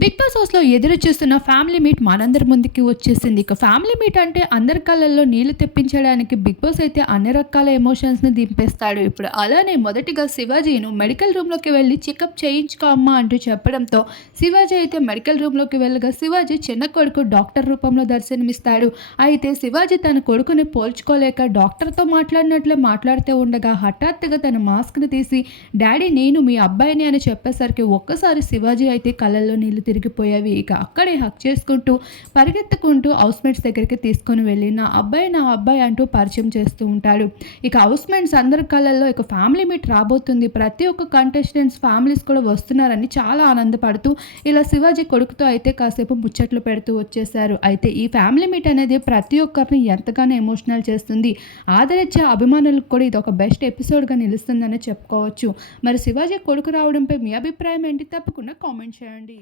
Big boss హౌస్‌లో ఎదురు చూస్తున్న ఫ్యామిలీ మీట్ మనందరి ముందుకి వచ్చేసింది. ఇక ఫ్యామిలీ మీట్ అంటే అందరి కళ్ళల్లో నీళ్లు తెప్పించడానికి బిగ్ బాస్ అయితే అన్ని రకాల ఎమోషన్స్‌ని దింపేస్తాడు. ఇప్పుడు అలానే మొదటిగా శివాజీను మెడికల్ రూమ్‌లోకి వెళ్లి చెకప్ చేయించుకో అమ్మా అంటూ చెప్పడంతో శివాజీ అయితే మెడికల్ రూమ్‌లోకి వెళ్ళగా శివాజీ చిన్న కొడుకు డాక్టర్ రూపంలో దర్శనమిస్తాడు. అయితే శివాజీ తన కొడుకుని పోల్చుకోలేక డాక్టర్‌తో మాట్లాడినట్లే మాట్లాడుతూ ఉండగా హఠాత్తుగా తన మాస్క్‌ని తీసి డాడీ నేను మీ అబ్బాయిని అని చెప్పేసరికి ఒక్కసారి శివాజీ అయితే కళ్ళల్లో నీళ్లు తిరిగిపోయేవి. ఇక అక్కడే హగ్ చేసుకుంటూ పరిగెత్తుకుంటూ హౌస్‌మేట్స్ దగ్గరికి తీసుకొని వెళ్ళి నా అబ్బాయి అంటూ పరిచయం చేస్తూ ఉంటాడు. ఇక హౌస్‌మేట్స్ అందరి కళ్ళల్లో ఇక ఫ్యామిలీ మీట్ రాబోతుంది. ప్రతి ఒక్క కంటెస్టెంట్స్ ఫ్యామిలీస్ కూడా వస్తున్నారని చాలా ఆనందపడుతూ ఇలా శివాజీ కొడుకుతో అయితే కాసేపు ముచ్చట్లు పెడుతూ వచ్చేశారు. అయితే ఈ ఫ్యామిలీ మీట్ అనేది ప్రతి ఒక్కరిని ఎంతగానో ఎమోషనల్ చేస్తుంది. ఆదరించే అభిమానులకు కూడా ఇది ఒక బెస్ట్ ఎపిసోడ్‌గా నిలుస్తుందనే చెప్పుకోవచ్చు. మరి శివాజీ కొడుకు రావడంపై మీ అభిప్రాయం ఏంటి? తప్పకుండా కామెంట్ చేయండి.